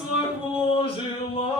свого.